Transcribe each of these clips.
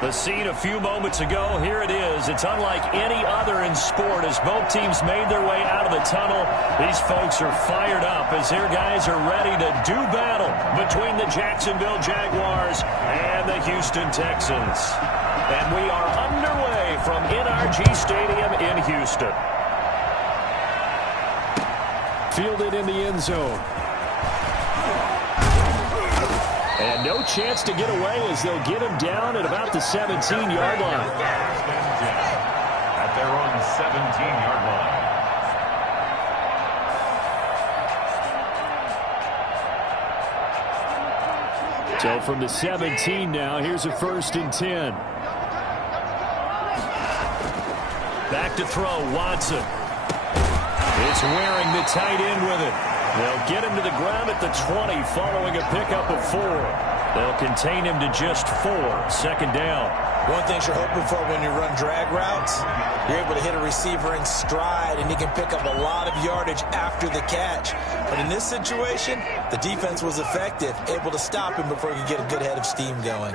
The scene a few moments ago, here it is. It's unlike any other in sport as both teams made their way out of the tunnel. These folks are fired up as their guys are ready to do battle between the Jacksonville Jaguars and the Houston Texans. And we are underway from NRG Stadium in Houston. Fielded in the end zone. And no chance to get away as they'll get him down at about the 17-yard line. At their own 17-yard line. So from the 17 now, here's a 1st and 10. Back to throw, Watson. It's wearing the tight end with it. They'll get him to the ground at the 20 following a pickup of 4. They'll contain him to just 4. 2nd down. One thing you're hoping for when you run drag routes, you're able to hit a receiver in stride, and he can pick up a lot of yardage after the catch. But in this situation, the defense was effective, able to stop him before he could get a good head of steam going.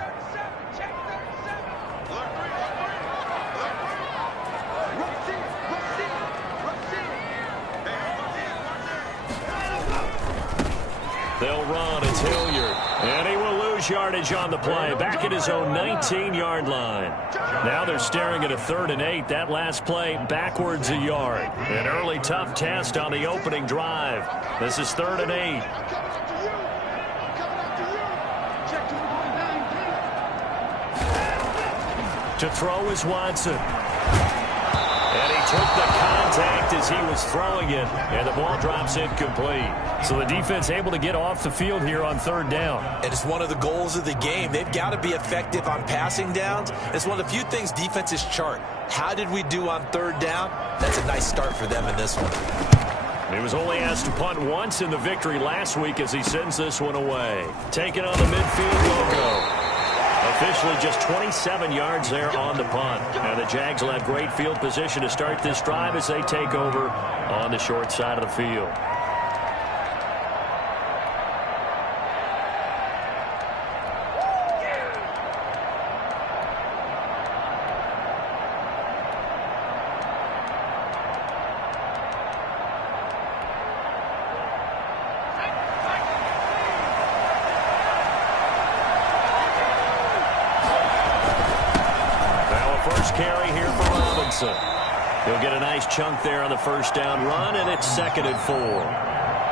They'll run. It's Hilliard. And he will lose yardage on the play. Back at his own 19-yard line. Now they're staring at a 3rd and 8. That last play backwards a yard. An early tough test on the opening drive. This is 3rd and 8. To throw is Watson. And he took the contact as he was throwing it, and the ball drops incomplete. So the defense able to get off the field here on 3rd down. And it's one of the goals of the game. They've got to be effective on passing downs. It's one of the few things defenses chart. How did we do on 3rd down? That's a nice start for them in this one. He was only asked to punt once in the victory last week as he sends this one away. Taking on the midfield logo. Officially just 27 yards there on the punt. Now the Jags will have great field position to start this drive as they take over on the short side of the field. Carry here for Robinson. He'll get a nice chunk there on the 1st down run, and it's 2nd and 4.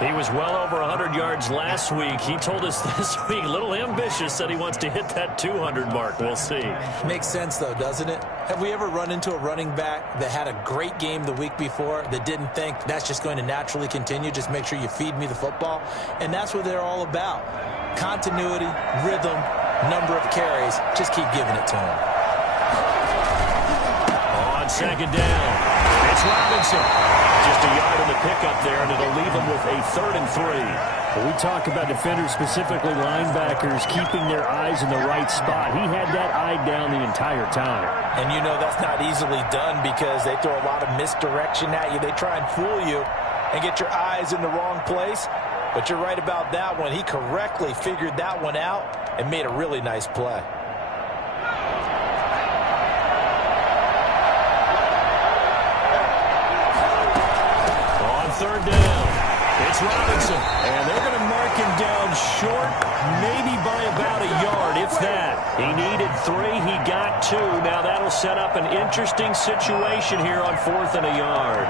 He was well over 100 yards last week. He told us this week, a little ambitious, that he wants to hit that 200 mark. We'll see. Makes sense, though, doesn't it? Have we ever run into a running back that had a great game the week before that didn't think that's just going to naturally continue? Just make sure you feed me the football. And that's what they're all about. Continuity, rhythm, number of carries. Just keep giving it to him. On 2nd down, it's Robinson. Just a yard on the pickup there, and it'll leave him with a 3rd and 3. When we talk about defenders, specifically linebackers, keeping their eyes in the right spot, he had that eye down the entire time. And you know that's not easily done because they throw a lot of misdirection at you. They try and fool you and get your eyes in the wrong place. But you're right about that one. He correctly figured that one out and made a really nice play. On 3rd down, it's Robinson. And they're going to mark him down short, maybe by about a yard, if that. He needed 3. He got 2. Now that'll set up an interesting situation here on 4th and a yard.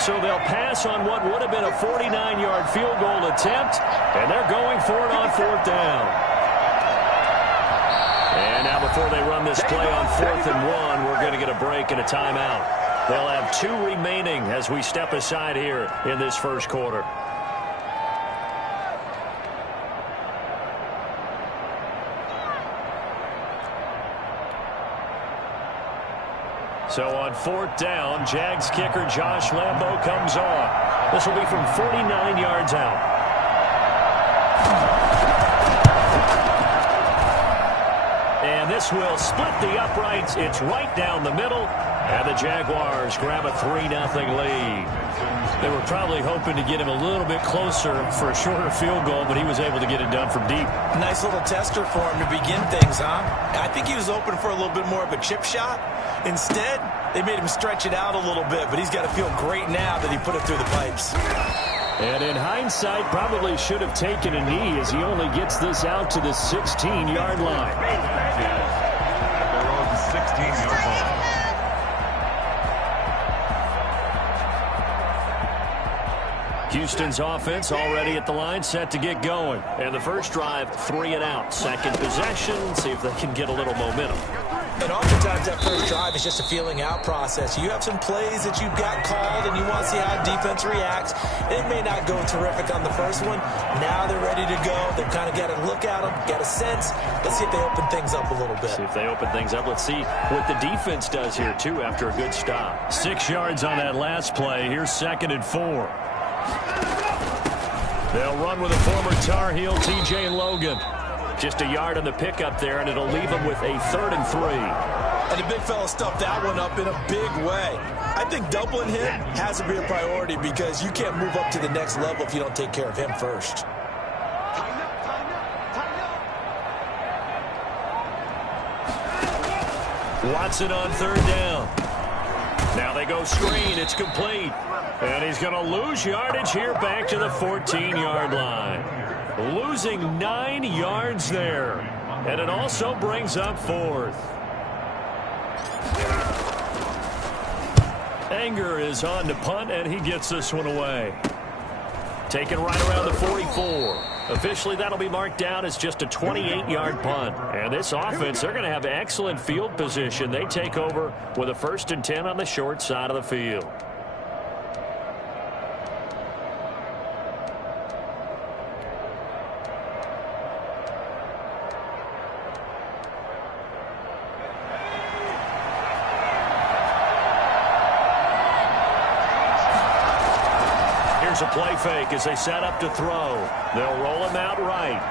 So they'll pass on what would have been a 49-yard field goal attempt, and they're going for it on 4th down. And now before they run this play on 4th and 1, we're going to get a break and a timeout. They'll have 2 remaining as we step aside here in this 1st quarter. So on 4th down, Jags kicker Josh Lambo comes on. This will be from 49 yards out. And this will split the uprights. It's right down the middle. And the Jaguars grab a 3-0 lead. They were probably hoping to get him a little bit closer for a shorter field goal, but he was able to get it done from deep. Nice little tester for him to begin things, huh? I think he was open for a little bit more of a chip shot. Instead, they made him stretch it out a little bit, but he's got to feel great now that he put it through the pipes. And in hindsight, probably should have taken a knee as he only gets this out to the 16-yard line. At their own 16-yard line. Houston's offense already at the line, set to get going. And the first drive, 3 and out. Second possession, see if they can get a little momentum. And oftentimes that first drive is just a feeling out process. You have some plays that you've got called and you want to see how defense reacts. It may not go terrific on the first one. Now they're ready to go. They've kind of got to look at them, get a sense. Let's see if they open things up a little bit. See if they open things up. Let's see what the defense does here, too, after a good stop. 6 yards on that last play. Here's 2nd and 4. They'll run with a former Tar Heel, T.J. Logan. Just a yard on the pickup there, and it'll leave them with a 3rd and 3. And the big fella stuffed that one up in a big way. I think doubling him has to be a priority because you can't move up to the next level if you don't take care of him first. Watson on 3rd down. Now they go screen. It's complete. And he's going to lose yardage here back to the 14-yard line. Losing 9 yards there. And it also brings up 4th. Anger is on to punt, and he gets this one away. Taken right around the 44. Officially, that'll be marked down as just a 28-yard punt. And this offense, they're going to have excellent field position. They take over with a 1st and 10 on the short side of the field. Here's a play fake as they set up to throw. They'll roll him out right.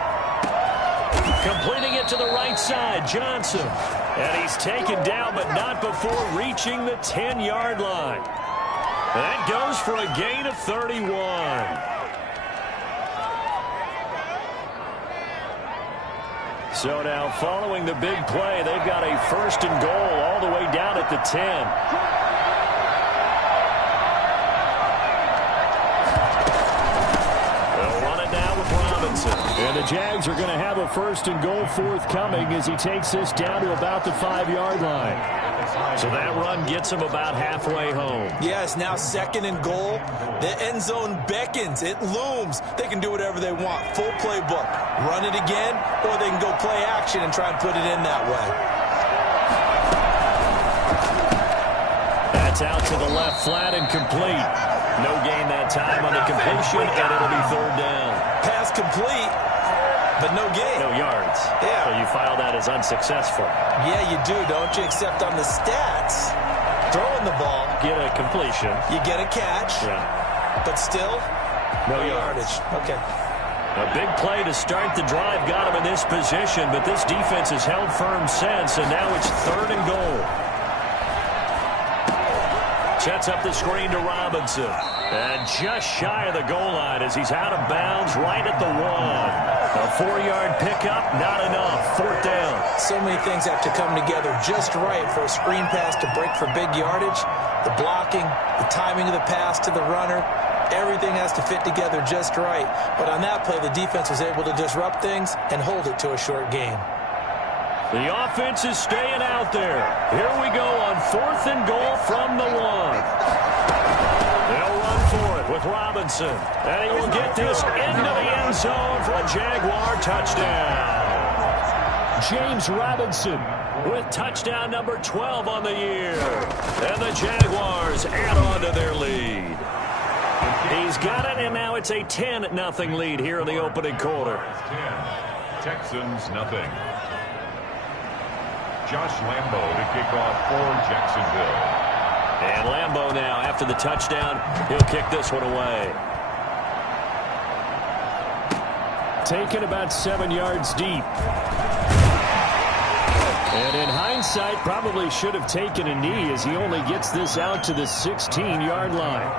Completing it to the right side, Johnson. And he's taken down, but not before reaching the 10-yard line. That goes for a gain of 31. So now following the big play, they've got a 1st and goal all the way down at the 10. And the Jags are going to have a 1st and goal forthcoming as he takes this down to about the 5-yard line. So that run gets him about halfway home. Yes, now 2nd and goal. The end zone beckons. It looms. They can do whatever they want. Full playbook. Run it again, or they can go play action and try and put it in that way. That's out to the left, flat and complete. No gain that time on the completion, and it'll be 3rd down. Pass complete, but no gain. No yards. Yeah. So you file that as unsuccessful. Yeah, you do, don't you? Except on the stats, throwing the ball. Get a completion. You get a catch. Yeah. But still, no yardage. Okay. A big play to start the drive got him in this position, but this defense has held firm since, and now it's 3rd and goal. Sets up the screen to Robinson. And just shy of the goal line as he's out of bounds right at the 1. A 4-yard pickup, not enough. 4th down. So many things have to come together just right for a screen pass to break for big yardage. The blocking, the timing of the pass to the runner, everything has to fit together just right. But on that play, the defense was able to disrupt things and hold it to a short game. The offense is staying out there. Here we go on 4th and goal from the 1. They'll run for it with Robinson. And he will get this into the end zone for a Jaguar touchdown. James Robinson with touchdown number 12 on the year. And the Jaguars add on to their lead. He's got it, and now it's a 10-0 lead here in the opening quarter. 10. Texans nothing. Josh Lambo to kick off for Jacksonville. And Lambo now, after the touchdown, he'll kick this one away. Taken about 7 yards deep. And in hindsight, probably should have taken a knee as he only gets this out to the 16-yard line.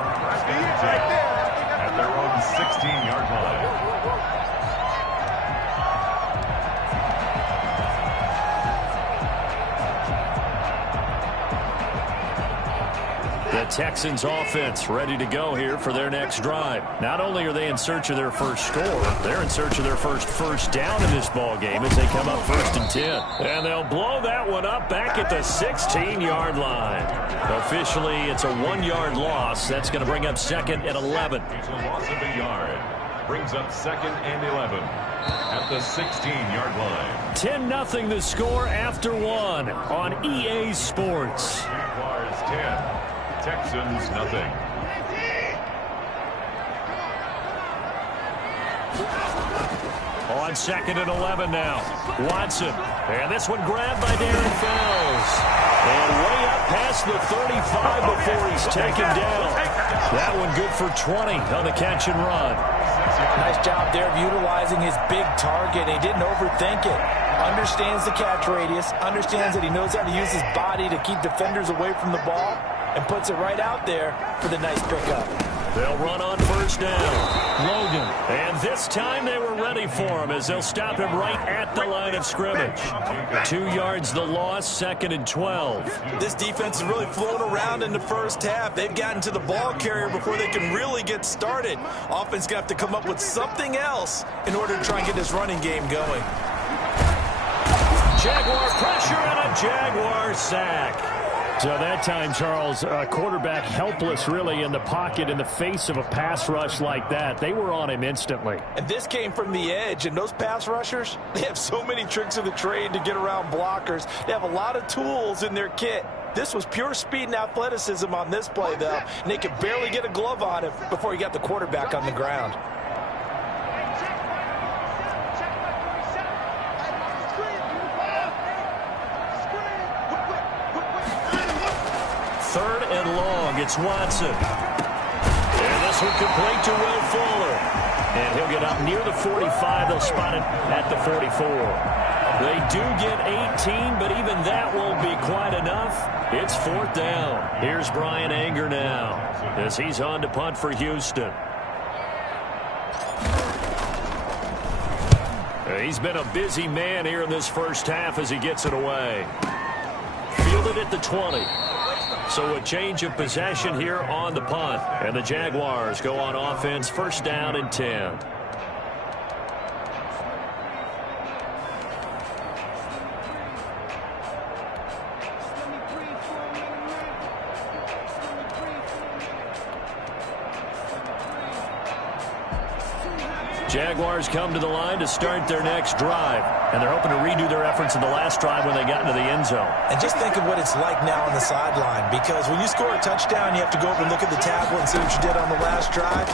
at their own 16-yard line. The Texans offense ready to go here for their next drive. Not only are they in search of their first score, they're in search of their first down in this ball game as they come up 1st and 10. And they'll blow that one up back at the 16-yard line. Officially, it's a 1-yard loss. That's going to bring up 2nd and 11. It's a loss of a yard. Brings up 2nd and 11 at the 16-yard line. 10-0 the score after 1 on EA Sports. Jaguars 10. Texans nothing. On 2nd and 11 now. Watson. And this one grabbed by Darren Fells. And way up past the 35 before he's taken down. That one good for 20 on the catch and run. Nice job there of utilizing his big target. He didn't overthink it. Understands the catch radius. Understands that he knows how to use his body to keep defenders away from the ball. And puts it right out there for the nice pickup. They'll run on 1st down. Logan. And this time they were ready for him as they'll stop him right at the line of scrimmage. 2 yards the loss, 2nd and 12. This defense is really flown around in the first half. They've gotten to the ball carrier before they can really get started. Offense going to have to come up with something else in order to try and get this running game going. Jaguar pressure and a Jaguar sack. So that time, Charles, quarterback helpless really in the pocket in the face of a pass rush like that. They were on him instantly. And this came from the edge, and those pass rushers, they have so many tricks of the trade to get around blockers. They have a lot of tools in their kit. This was pure speed and athleticism on this play, though, and they could barely get a glove on it before he got the quarterback on the ground. 3rd and long. It's Watson. And this one complete to Will Fuller. And he'll get up near the 45. They'll spot it at the 44. They do get 18, but even that won't be quite enough. It's 4th down. Here's Brian Anger now as he's on to punt for Houston. He's been a busy man here in this first half as he gets it away. Fielded at the 20. So a change of possession here on the punt. And the Jaguars go on offense, 1st down and 10. Jaguars come to the line to start their next drive. And they're hoping to redo their efforts in the last drive when they got into the end zone. And just think of what it's like now on the sideline. Because when you score a touchdown, you have to go over and look at the tablet and see what you did on the last drive.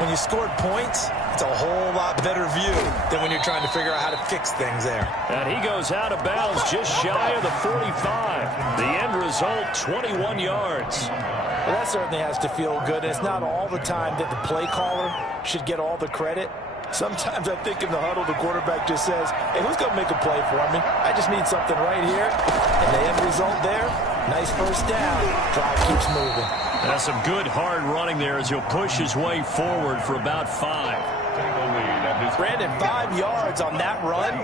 When you scored points, it's a whole lot better view than when you're trying to figure out how to fix things there. And he goes out of bounds just shy of the 45. The end result, 21 yards. Well, that certainly has to feel good. And it's not all the time that the play caller should get all the credit. Sometimes I think in the huddle, the quarterback just says, hey, who's going to make a play for me? I just need something right here. And the end result there, nice 1st down. Drive keeps moving. That's some good hard running there as he'll push his way forward for about 5. Brandon, 5 yards on that run.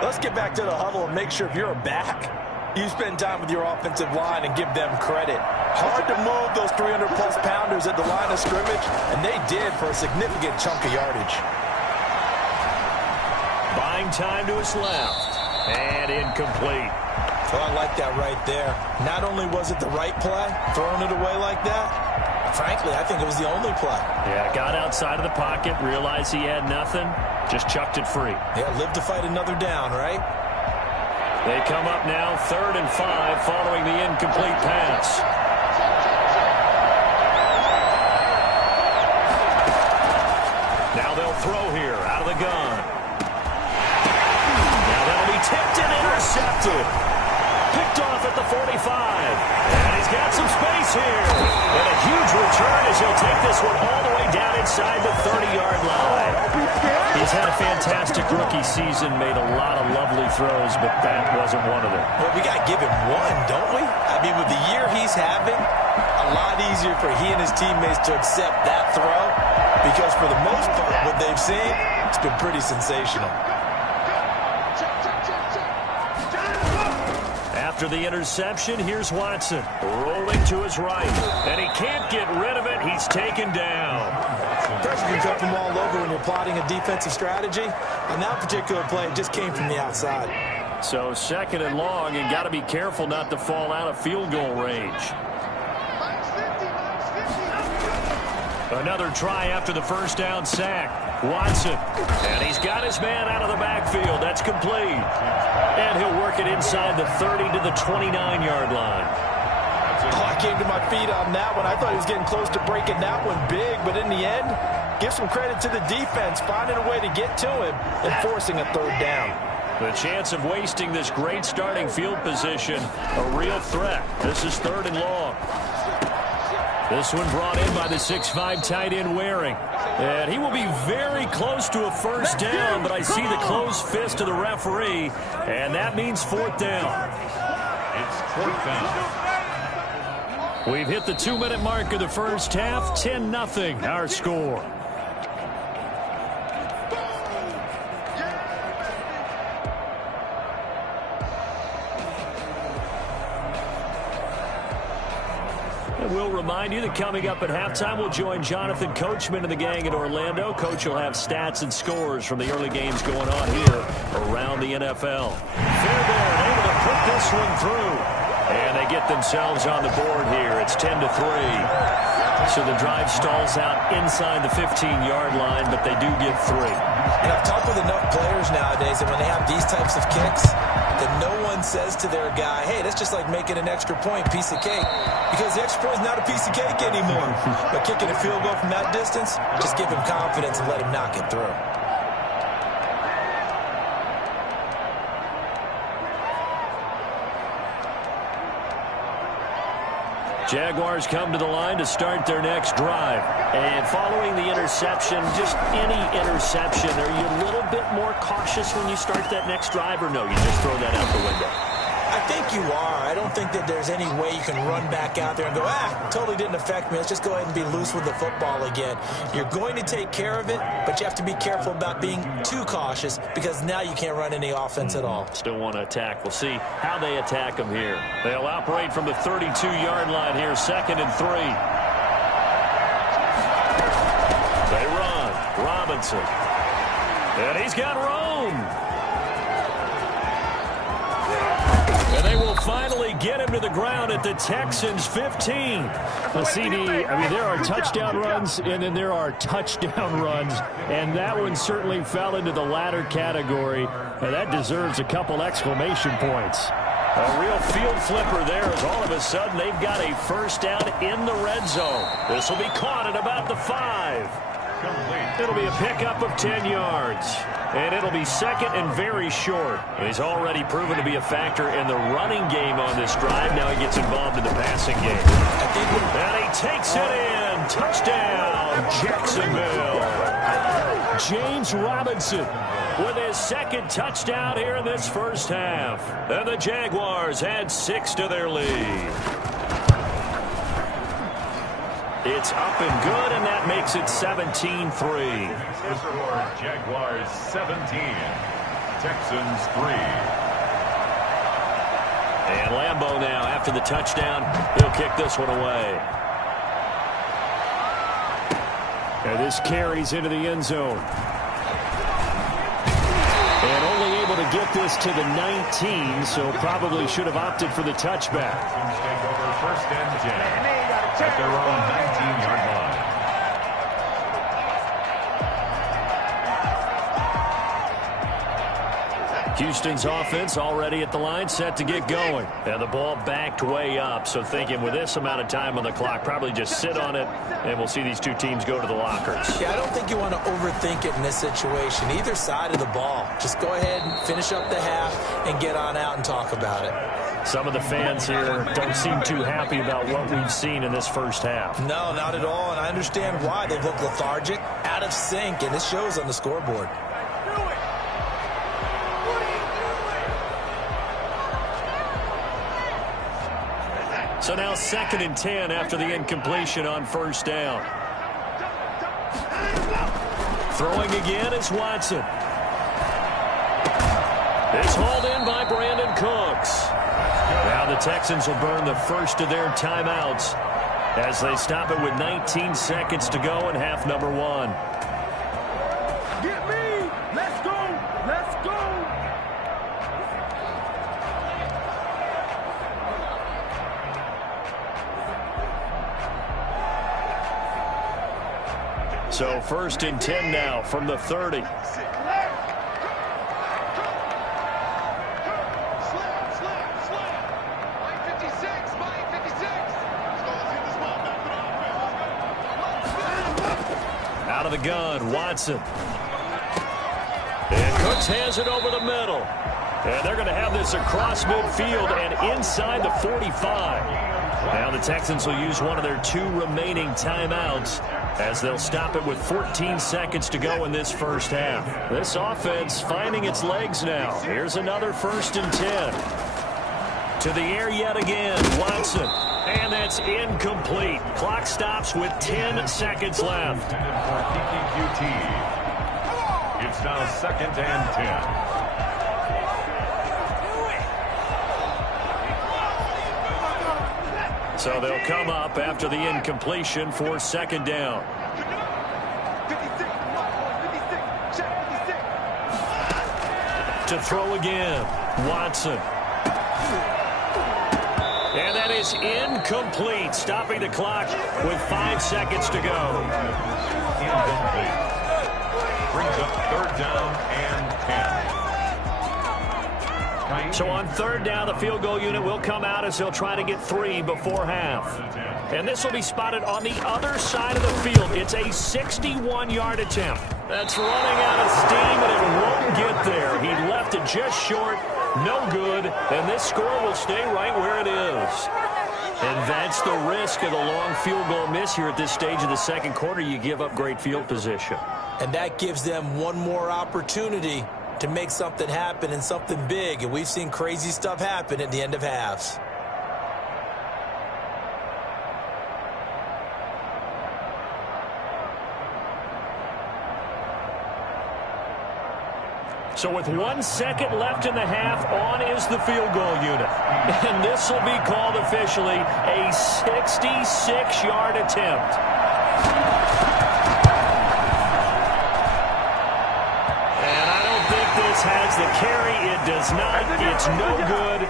Let's get back to the huddle and make sure if you're a back, you spend time with your offensive line and give them credit. Hard to move those 300-plus pounders at the line of scrimmage, and they did for a significant chunk of yardage. Buying time to his left. And incomplete. Well, I like that right there. Not only was it the right play, throwing it away like that, frankly, I think it was the only play. Yeah, got outside of the pocket, realized he had nothing, just chucked it free. Yeah, live to fight another down, right? They come up now 3rd and 5 following the incomplete pass. Now they'll throw here out of the gun. Now that'll be tipped and intercepted. Picked off at the 45. And he's got some space here. And a huge return as he'll take this one all the way down inside the 30-yard line. He's had a fantastic rookie season, made a lot of lovely throws, but that wasn't one of them. Well, we got to give him one, don't we? I mean, with the year he's having, a a lot easier for he and his teammates to accept that throw because for the most part, what they've seen, it's been pretty sensational. After the interception, here's Watson rolling to his right, and he can't get rid of it. He's taken down. Pressure can come from all over when you're plotting a defensive strategy. On that particular play, it just came from the outside. So 2nd and long, and got to be careful not to fall out of field goal range. Another try after the first down sack. Watson, and he's got his man out of the backfield. That's complete. And he'll work it inside the 30 to the 29-yard line. Oh, I came to my feet on that one. I thought he was getting close to breaking that one big, but in the end, give some credit to the defense, finding a way to get to him and forcing a 3rd down. The chance of wasting this great starting field position, a real threat. This is 3rd and long. This one brought in by the 6'5" tight end Waring. And he will be very close to a first down, but I see the closed fist of the referee, and that means 4th down. It's 4th down. We've hit the 2-minute mark of the first half, 10-0 our score. We'll remind you that coming up at halftime, we'll join Jonathan Coachman and the gang in Orlando. Coach will have stats and scores from the early games going on here around the NFL. Fairbairn able to put this one through. And they get themselves on the board here. It's 10-3. So the drive stalls out inside the 15-yard line, but they do get 3. And I've talked with enough players nowadays that when they have these types of kicks, that no one says to their guy, hey, that's just like making an extra point, piece of cake. Because the extra point is not a piece of cake anymore. But kicking a field goal from that distance, just give him confidence and let him knock it through. Jaguars come to the line to start their next drive. And following the interception, just any interception, are you a little bit more cautious when you start that next drive, or no, you just throw that out the window? I think you are. I don't think that there's any way you can run back out there and go, totally didn't affect me. Let's just go ahead and be loose with the football again. You're going to take care of it, but you have to be careful about being too cautious because now you can't run any offense at all. Still want to attack. We'll see how they attack them here. They'll operate from the 32-yard line here, 2nd and 3. They run. Robinson. And he's got room. And they will finally get him to the ground at the Texans' 15. Well, CD, I mean, there are touchdown runs, and then there are touchdown runs, and that one certainly fell into the latter category, and that deserves a couple exclamation points. A real field flipper there as all of a sudden they've got a first down in the red zone. This will be caught at about the 5. It'll be a pickup of 10 yards. And it'll be 2nd and very short. He's already proven to be a factor in the running game on this drive. Now he gets involved in the passing game. And he takes it in. Touchdown, Jacksonville. James Robinson with his 2nd touchdown here in this first half. And the Jaguars add 6 to their lead. It's up and good, and that makes it 17-3. Jaguars 17, Texans 3. And Lambeau now, after the touchdown, he'll kick this one away. And this carries into the end zone. And only able to get this to the 19, so probably should have opted for the touchback. Texans take over 1st and 10 at their own 19-yard line. Houston's offense already at the line, set to get going. And the ball backed way up, so thinking with this amount of time on the clock, probably just sit on it, and we'll see these two teams go to the lockers. Yeah, I don't think you want to overthink it in this situation. Either side of the ball. Just go ahead and finish up the half and get on out and talk about it. Some of the fans here don't seem too happy about what we've seen in this first half. No, not at all, and I understand why. They've looked lethargic, out of sync, and it shows on the scoreboard. So now 2nd and 10 after the incompletion on first down. Throwing again is Watson. It's hauled in by Brandon Cooks. Now the Texans will burn the first of their timeouts as they stop it with 19 seconds to go in half number 1. Get me! Let's go! Let's go! So 1st and 10 now from the 30. Out of the gun, Watson. And Cooks has it over the middle. And they're going to have this across midfield and inside the 45. Now the Texans will use one of their 2 remaining timeouts as they'll stop it with 14 seconds to go in this first half. This offense finding its legs now. Here's another 1st and 10. To the air yet again, Watson. And that's incomplete. Clock stops with 10 seconds left. It's now 2nd and 10. So they'll come up after the incompletion for 2nd down. To throw again, Watson. And that is incomplete, stopping the clock with 5 seconds to go. Incomplete. Brings up 3rd down and 10. So on 3rd down, the field goal unit will come out as they'll try to get 3 before half. And this will be spotted on the other side of the field. It's a 61-yard attempt. That's running out of steam, and it won't get there. He left it just short. No good. And this score will stay right where it is. And that's the risk of the long field goal miss here at this stage of the 2nd quarter. You give up great field position. And that gives them one more opportunity to make something happen and something big. And we've seen crazy stuff happen at the end of halves. So with 1 second left in the half, on is the field goal unit. And this will be called officially a 66-yard attempt. Has the carry. It does not. It's no good.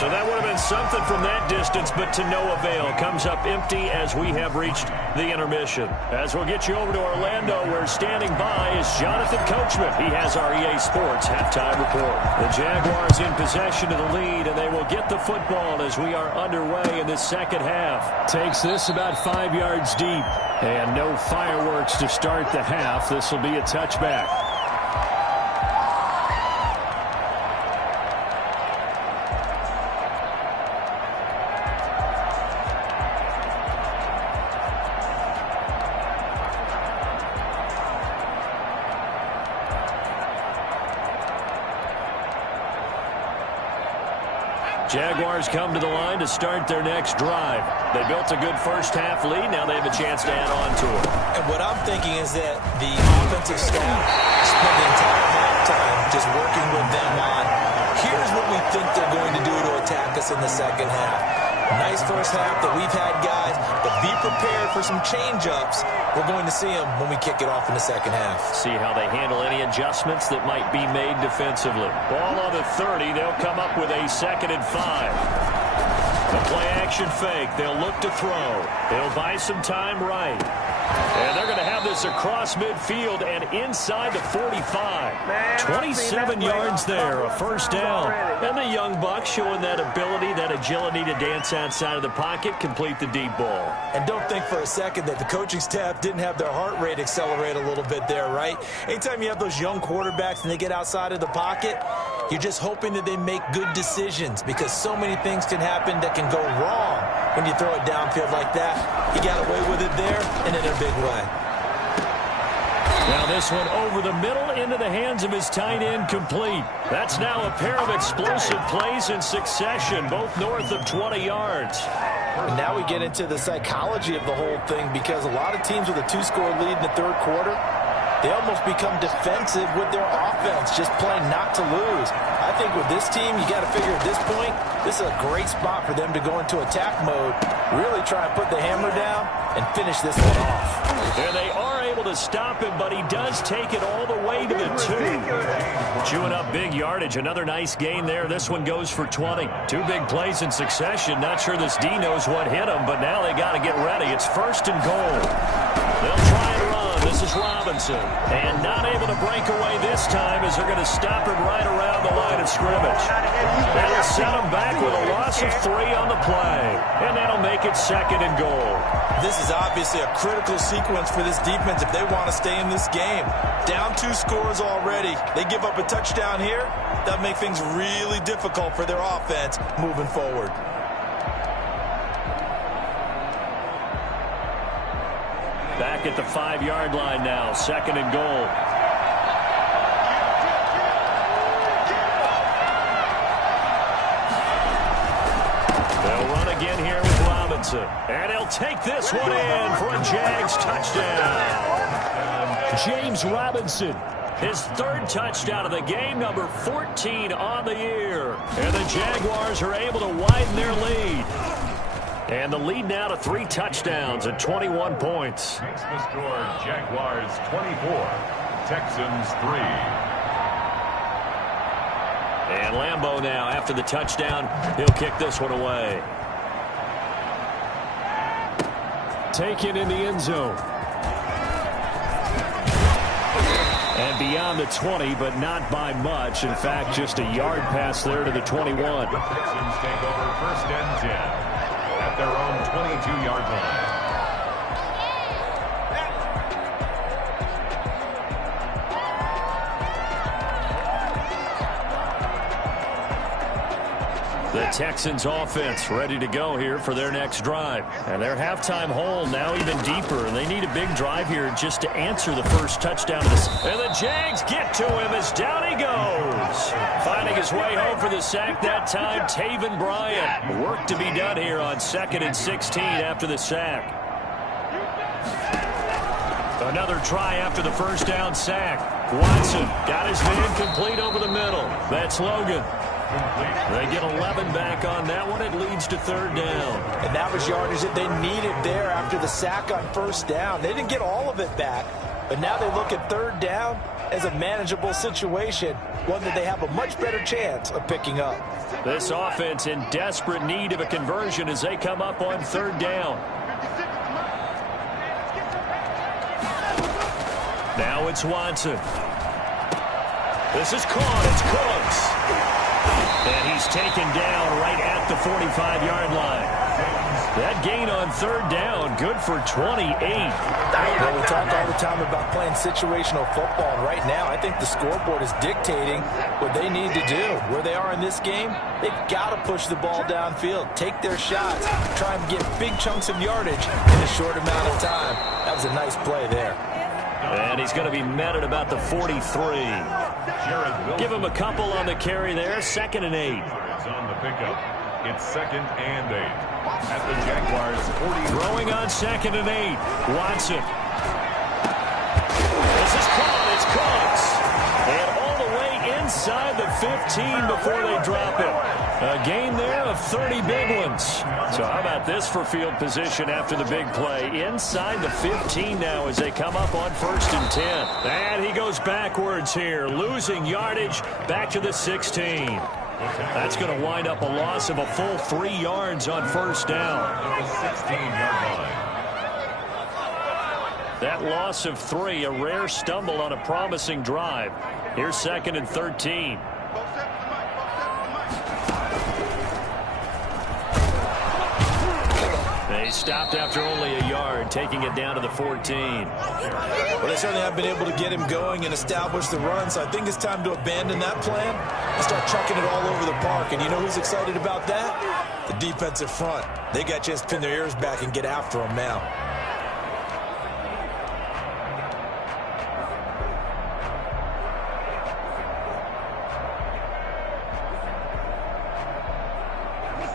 So that would have been something from that distance, but to no avail. Comes up empty as we have reached the intermission. As we'll get you over to Orlando, where standing by is Jonathan Coachman. He has our EA Sports halftime report. The Jaguars in possession of the lead, and they will get the football as we are underway in this 2nd half. Takes this about 5 yards deep. And no fireworks to start the half. This will be a touchback. Jaguars come to the line to start their next drive. They built a good first half lead. Now they have a chance to add on to it. And what I'm thinking is that the offensive staff spent the entire halftime just working with them on, here's what we think they're going to do to attack us in the 2nd half. Nice first half that we've had, guys, but be prepared for some change-ups. We're going to see them when we kick it off in the 2nd half. See how they handle any adjustments that might be made defensively. Ball on the 30. They'll come up with a 2nd and 5. The play-action fake. They'll look to throw. They'll buy some time right. And they're going to have this across midfield and inside the 45. 27 yards there, a first down. And the young buck showing that ability, that agility to dance outside of the pocket, complete the deep ball. And don't think for a second that the coaching staff didn't have their heart rate accelerate a little bit there, right? Anytime you have those young quarterbacks and they get outside of the pocket, you're just hoping that they make good decisions because so many things can happen that can go wrong when you throw it downfield like that. He got away with it there and in a big way. Now this one over the middle into the hands of his tight end, complete. That's now a pair of explosive plays in succession, both north of 20 yards. And now we get into the psychology of the whole thing, because a lot of teams with a 2-score lead in the third quarter, they almost become defensive with their offense, just playing not to lose. I think with this team, you got to figure at this point, this is a great spot for them to go into attack mode, really try and put the hammer down and finish this one off. And they are able to stop him, but he does take it all the way to the 2. Chewing up big yardage. Another nice gain there. This one goes for 20. 2 big plays in succession. Not sure this D knows what hit him, but now they got to get ready. It's 1st and goal. They'll try and run. This is Robinson. And not able to break away this time, as they're going to stop him right around the line of scrimmage. That'll set him back with a loss of 3 on the play. And that'll make it 2nd and goal. This is obviously a critical sequence for this defense if they want to stay in this game. Down 2 scores already. They give up a touchdown here. That'll make things really difficult for their offense moving forward. Back at the 5-yard line now. 2nd and goal. They'll run again here with Robinson. And he'll take this one in for a Jags touchdown. James Robinson, his 3rd touchdown of the game, number 14 on the year. And the Jaguars are able to widen their lead. And the lead now to 3 touchdowns at 21 points. Makes the score Jaguars 24, Texans 3. And Lambeau now, after the touchdown, he'll kick this one away. Taken in the end zone. And beyond the 20, but not by much. In fact, just a yard pass there to the 21. The Texans take over 1st and 10 at their own 22-yard line. The Texans offense ready to go here for their next drive. And their halftime hole now even deeper. And they need a big drive here just to answer the first touchdown of this. And the Jags get to him as down he goes. Finding his way home for the sack that time, Taven Bryan. Work to be done here on 2nd and 16 after the sack. Another try after the first down sack. Watson got his man complete over the middle. That's Logan. They get 11 back on that one. It leads to 3rd down. And that was yardage that they needed there after the sack on 1st down. They didn't get all of it back, but now they look at 3rd down as a manageable situation, one that they have a much better chance of picking up. This offense in desperate need of a conversion as they come up on 3rd down. Now it's Watson. This is caught. It's Cooks. And he's taken down right at the 45-yard line. That gain on 3rd down, good for 28. Well, we talk all the time about playing situational football, and right now I think the scoreboard is dictating what they need to do. Where they are in this game, they've got to push the ball downfield, take their shots, try and get big chunks of yardage in a short amount of time. That was a nice play there. And he's going to be met at about the 43. Give him a couple on the carry there. 2nd and 8. It's on the pickup. It's 2nd and 8 at the Jaguars 40. Throwing on 2nd and 8. Watson. This is caught. It's Cooks. And all the way inside the 15 before they drop it. A gain there of 30 big ones. So how about this for field position after the big play? Inside the 15 now as they come up on 1st and 10. And he goes backwards here, losing yardage back to the 16. That's going to wind up a loss of a full 3 yards on 1st down. At the 16-yard line. That loss of 3, a rare stumble on a promising drive. Here's 2nd and 13. They stopped after only a yard, taking it down to the 14. Well, they certainly have been able to get him going and establish the run, so I think it's time to abandon that plan and start chucking it all over the park. And you know who's excited about that? The defensive front. They got a chance to pin their ears back and get after him now.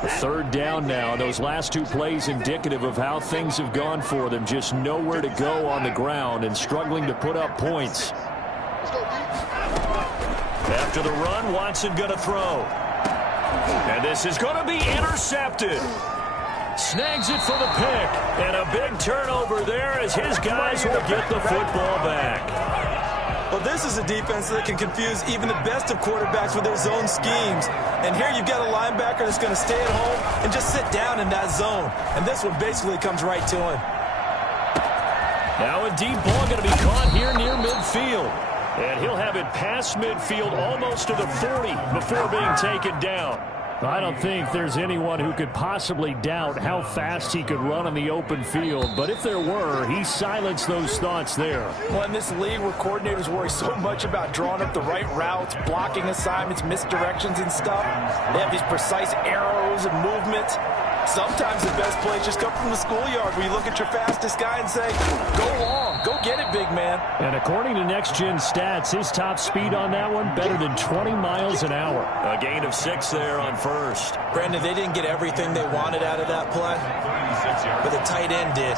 A third down now. Those last two plays indicative of how things have gone for them. Just nowhere to go on the ground and struggling to put up points. After the run, Watson going to throw. And this is going to be intercepted. Snags it for the pick. And a big turnover there as his guys will get the football back. Well, this is a defense that can confuse even the best of quarterbacks with their zone schemes. And here you've got a linebacker that's going to stay at home and just sit down in that zone. And this one basically comes right to him. Now a deep ball going to be caught here near midfield. And he'll have it past midfield almost to the 40 before being taken down. I don't think there's anyone who could possibly doubt how fast he could run on the open field. But if there were, he silenced those thoughts there. Well, in this league where coordinators worry so much about drawing up the right routes, blocking assignments, misdirections and stuff, they have these precise arrows and movements. Sometimes the best plays just come from the schoolyard where you look at your fastest guy and say, go long, go get it, big man. And according to Next Gen Stats, his top speed on that one better than 20 miles an hour. A gain of 6 there on first. Brandon, they didn't get everything they wanted out of that play, but the tight end did.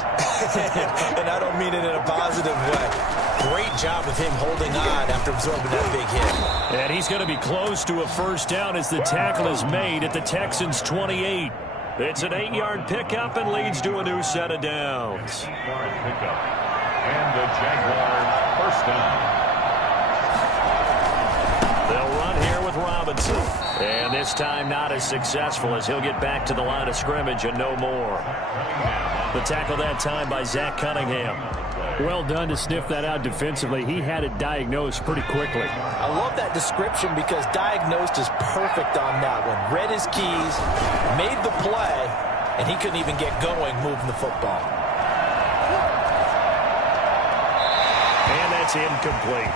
And I don't mean it in a positive way. Great job of him holding on after absorbing that big hit. And he's going to be close to a first down as the tackle is made at the Texans' 28. It's an 8-yard pickup and leads to a new set of downs. Pickup. And the Jaguars first down. They'll run here with Robinson. And this time not as successful as he'll get back to the line of scrimmage and no more. The tackle that time by Zach Cunningham. Well done to sniff that out defensively. He had it diagnosed pretty quickly. I love that description because diagnosed is perfect on that one. Read his keys, made the play, and he couldn't even get going moving the football. And that's incomplete.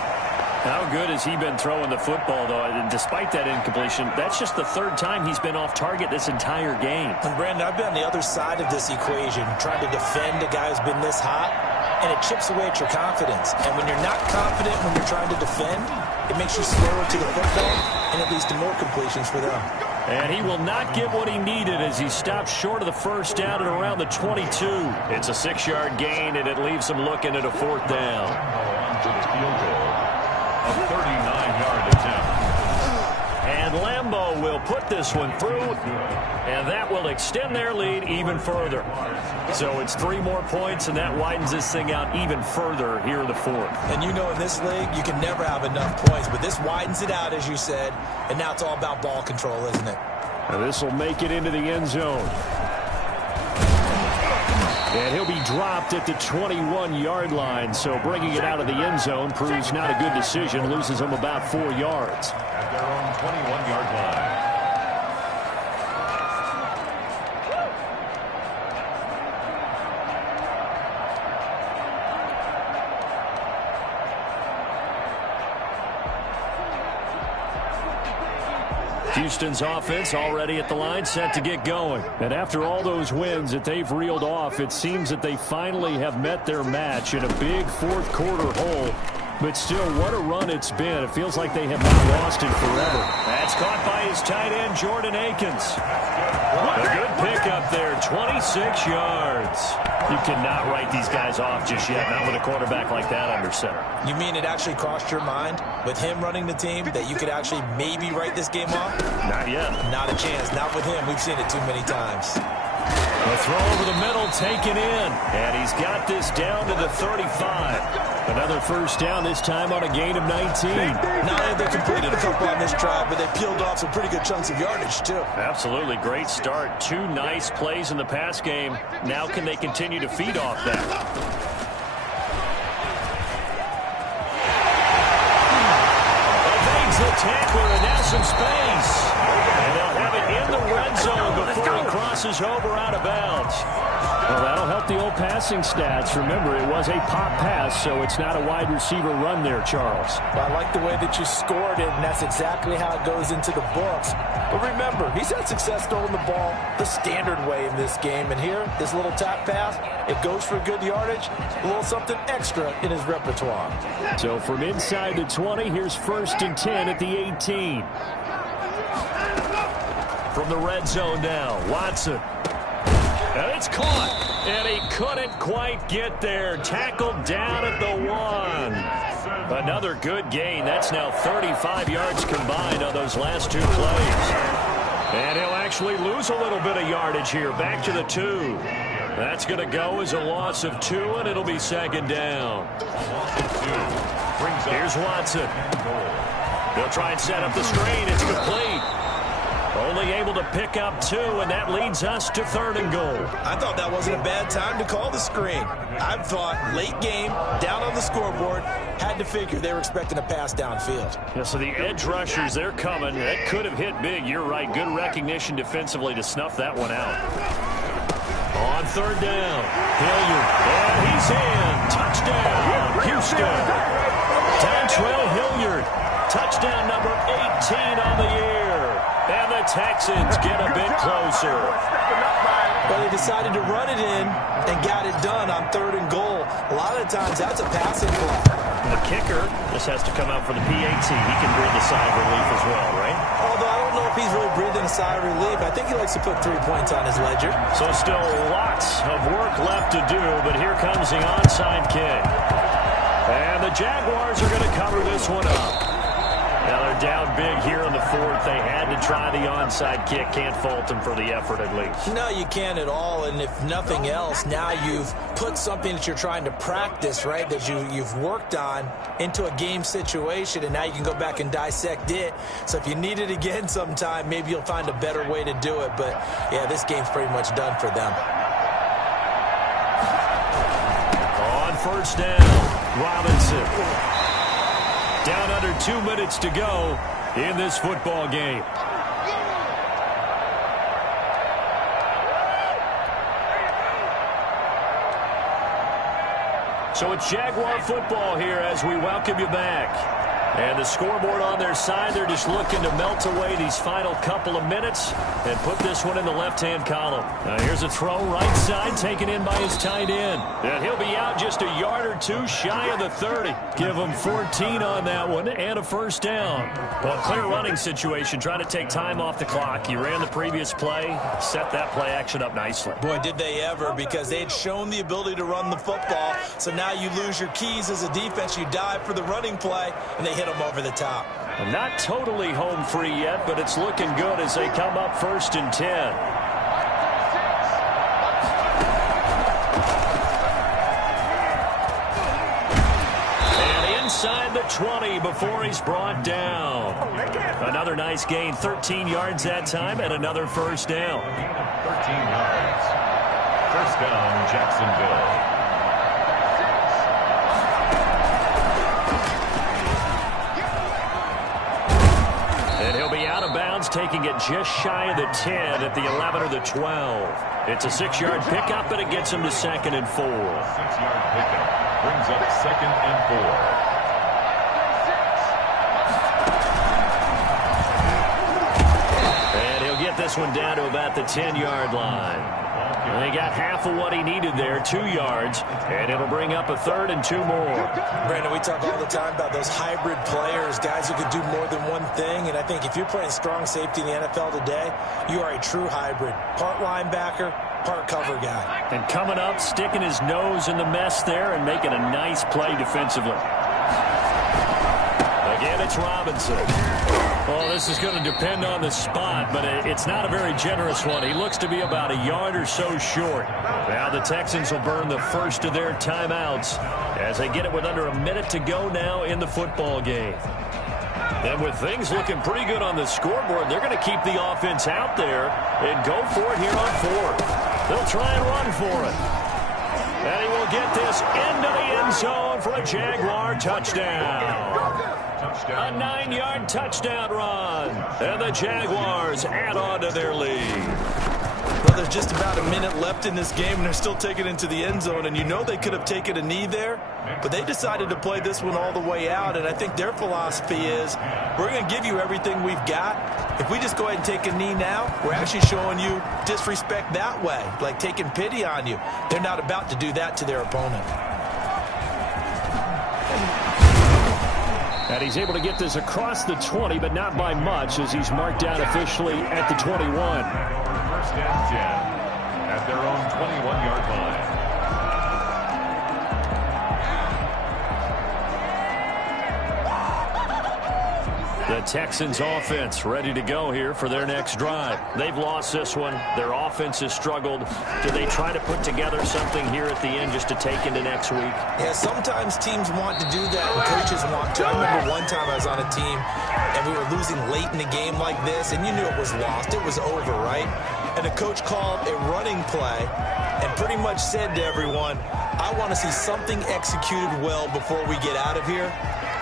How good has he been throwing the football, though? And despite that incompletion, that's just the third time he's been off target this entire game. And Brandon, I've been on the other side of this equation, trying to defend a guy who's been this hot, and it chips away at your confidence. And when you're not confident when you're trying to defend, it makes you slower to the football, and it leads to more completions for them. And he will not get what he needed as he stops short of the first down at around the 22. It's a 6-yard gain, and it leaves him looking at a fourth down. To the field goal. A 39-yard attempt. And Lambeau will put this one through, and that will extend their lead even further. So it's 3 more points, and that widens this thing out even further here in the fourth. And you know in this league, you can never have enough points, but this widens it out, as you said, and now it's all about ball control, isn't it? And this will make it into the end zone. And he'll be dropped at the 21-yard line, so bringing it out of the end zone proves not a good decision, loses him about 4 yards. At their own 21-yard line. Houston's offense already at the line, set to get going. And after all those wins that they've reeled off, it seems that they finally have met their match in a big fourth-quarter hole. But still, what a run it's been. It feels like they have not lost in forever. That's caught by his tight end, Jordan Akins. A good pickup there, 26 yards. You cannot write these guys off just yet, not with a quarterback like that under center. You mean it actually crossed your mind with him running the team that you could actually maybe write this game off? Not yet. Not a chance. Not with him. We've seen it too many times. A throw over the middle, taken in. And he's got this down to the 35. Another first down, this time on a gain of 19. Not only they completed a couple on this drive, but they peeled off some pretty good chunks of yardage, too. Absolutely. Great start. 2 nice plays in the pass game. Now can they continue to feed off that? Evades the tackler, and now some space. And they'll have it in the red zone before he crosses over out of bounds. Well, that'll help the old passing stats. Remember, it was a pop pass, so it's not a wide receiver run there, Charles. Well, I like the way that you scored it, and that's exactly how it goes into the books. But remember, he's had success throwing the ball the standard way in this game. And here, this little tap pass, it goes for good yardage, a little something extra in his repertoire. So from inside the 20, here's 1st and 10 at the 18. From the red zone now, Watson. And it's caught. And he couldn't quite get there. Tackled down at the 1. Another good gain. That's now 35 yards combined on those last 2 plays. And he'll actually lose a little bit of yardage here. Back to the 2. That's going to go as a loss of 2, and it'll be second down. Here's Watson. He'll try and set up the screen. It's complete. Only able to pick up 2, and that leads us to 3rd and goal. I thought that wasn't a bad time to call the screen. I thought late game, down on the scoreboard, had to figure they were expecting a pass downfield. Yeah, so the edge rushers, they're coming. That could have hit big. You're right. Good recognition defensively to snuff that one out. On 3rd down, Hilliard, and he's in. Touchdown, Houston. Dontrell Hilliard, touchdown number 18 on the year. And the Texans get a bit closer. Well, they decided to run it in and got it done on 3rd and goal. A lot of times, that's a passing play. The kicker, this has to come out for the PAT. He can breathe a sigh of relief as well, right? Although I don't know if he's really breathing a sigh of relief. I think he likes to put 3 points on his ledger. So still lots of work left to do, but here comes the onside kick. And the Jaguars are going to cover this one up. Now they're down big here in the 4th. They had to try the onside kick. Can't fault them for the effort at least. No, you can't at all. And if nothing else, now you've put something that you're trying to practice, right, that you've worked on into a game situation, and now you can go back and dissect it. So if you need it again sometime, maybe you'll find a better way to do it. But, yeah, this game's pretty much done for them. On 1st down, Robinson. Down under 2 minutes to go in this football game. So it's Jaguar football here as we welcome you back. And the scoreboard on their side, they're just looking to melt away these final couple of minutes and put this one in the left-hand column. Now here's a throw right side taken in by his tight end. And he'll be out just a yard or 2 shy of the 30. Give him 14 on that one and a 1st down. Well, clear running situation, trying to take time off the clock. He ran the previous play, set that play action up nicely. Boy, did they ever, because they had shown the ability to run the football. So now you lose your keys as a defense. You dive for the running play, and they hit them over the top. Not totally home free yet, but it's looking good as they come up 1st and 10. And inside the 20 before he's brought down. Another nice gain, 13 yards that time, and another 1st down. 13 yards. 1st down, Jacksonville. And he'll be out of bounds, taking it just shy of the 10 at the 11 or the 12. It's a 6-yard pickup, and it gets him to 2nd and 4. 6-yard pickup brings up 2nd and 4. And he'll get this one down to about the 10-yard line. And he got half of what he needed there, 2 yards, and it'll bring up a 3rd and 2 more. Brandon, we talk all the time about those hybrid players, guys who can do more than one thing, and I think if you're playing strong safety in the NFL today, you are a true hybrid. Part linebacker, part cover guy. And coming up, sticking his nose in the mess there and making a nice play defensively. Again, it's Robinson. Well, this is going to depend on the spot, but it's not a very generous one. He looks to be about a yard or so short. Now the Texans will burn the first of their timeouts as they get it with under a minute to go now in the football game. And with things looking pretty good on the scoreboard, they're going to keep the offense out there and go for it here on 4th. They'll try and run for it. And he will get this into the end zone for a Jaguar touchdown. A 9-yard touchdown run. And the Jaguars add on to their lead. Well, there's just about a minute left in this game, and they're still taking it into the end zone. And you know they could have taken a knee there, but they decided to play this one all the way out. And I think their philosophy is, we're going to give you everything we've got. If we just go ahead and take a knee now, we're actually showing you disrespect that way, like taking pity on you. They're not about to do that to their opponent. And he's able to get this across the 20, but not by much, as he's marked down officially at the 21. First and 10 at their own 21-yard line. The Texans offense ready to go here for their next drive. They've lost this one. Their offense has struggled. Do they try to put together something here at the end just to take into next week? Yeah, sometimes teams want to do that and coaches want to. I remember one time I was on a team and we were losing late in the game like this, and you knew it was lost. It was over, right? And the coach called a running play and pretty much said to everyone, I want to see something executed well before we get out of here.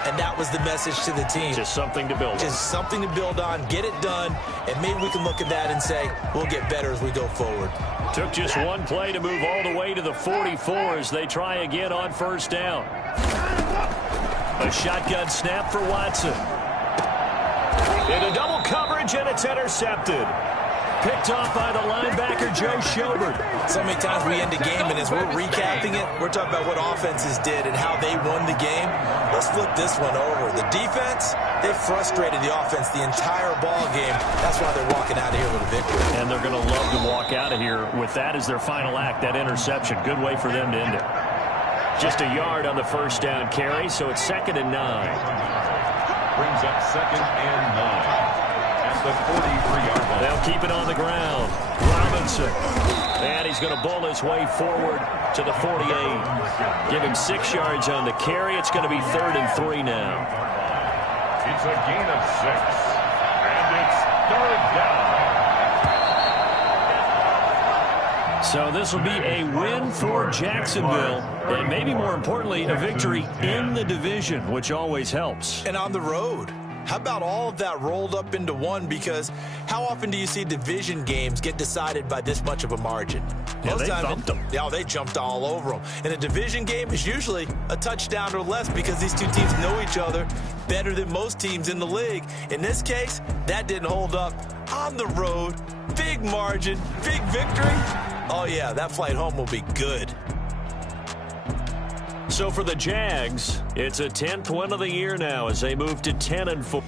And that was the message to the team. Just something to build on. Just something to build on, get it done, and maybe we can look at that and say, we'll get better as we go forward. Took just one play to move all the way to the 44 as they try again on first down. A shotgun snap for Watson. Into double coverage, and it's intercepted. Picked off by the linebacker, Joe Schobert. So many times we end the game, and as we're recapping it, we're talking about what offenses did and how they won the game. Let's flip this one over. The defense, they frustrated the offense the entire ball game. That's why they're walking out of here with a victory. And they're going to love to walk out of here with that as their final act, that interception. Good way for them to end it. Just a yard on the first down carry, so it's 2nd and 9. Brings up 2nd and 9. The 43-yard line. They'll keep it on the ground. Robinson. And he's going to bull his way forward to the 48. Give him 6 yards on the carry. It's going to be 3rd and 3 now. It's a gain of 6. And it's 3rd down. So this will be a win for Jacksonville. And maybe more importantly, a victory in the division, which always helps. And on the road. How about all of that rolled up into one? Because how often do you see division games get decided by this much of a margin? Yeah, they thumped them. Yeah, they jumped all over them. And a division game is usually a touchdown or less because these two teams know each other better than most teams in the league. In this case, that didn't hold up. On the road, big margin, big victory. Oh, yeah, that flight home will be good. So for the Jags, it's a 10th win of the year now as they move to 10-4.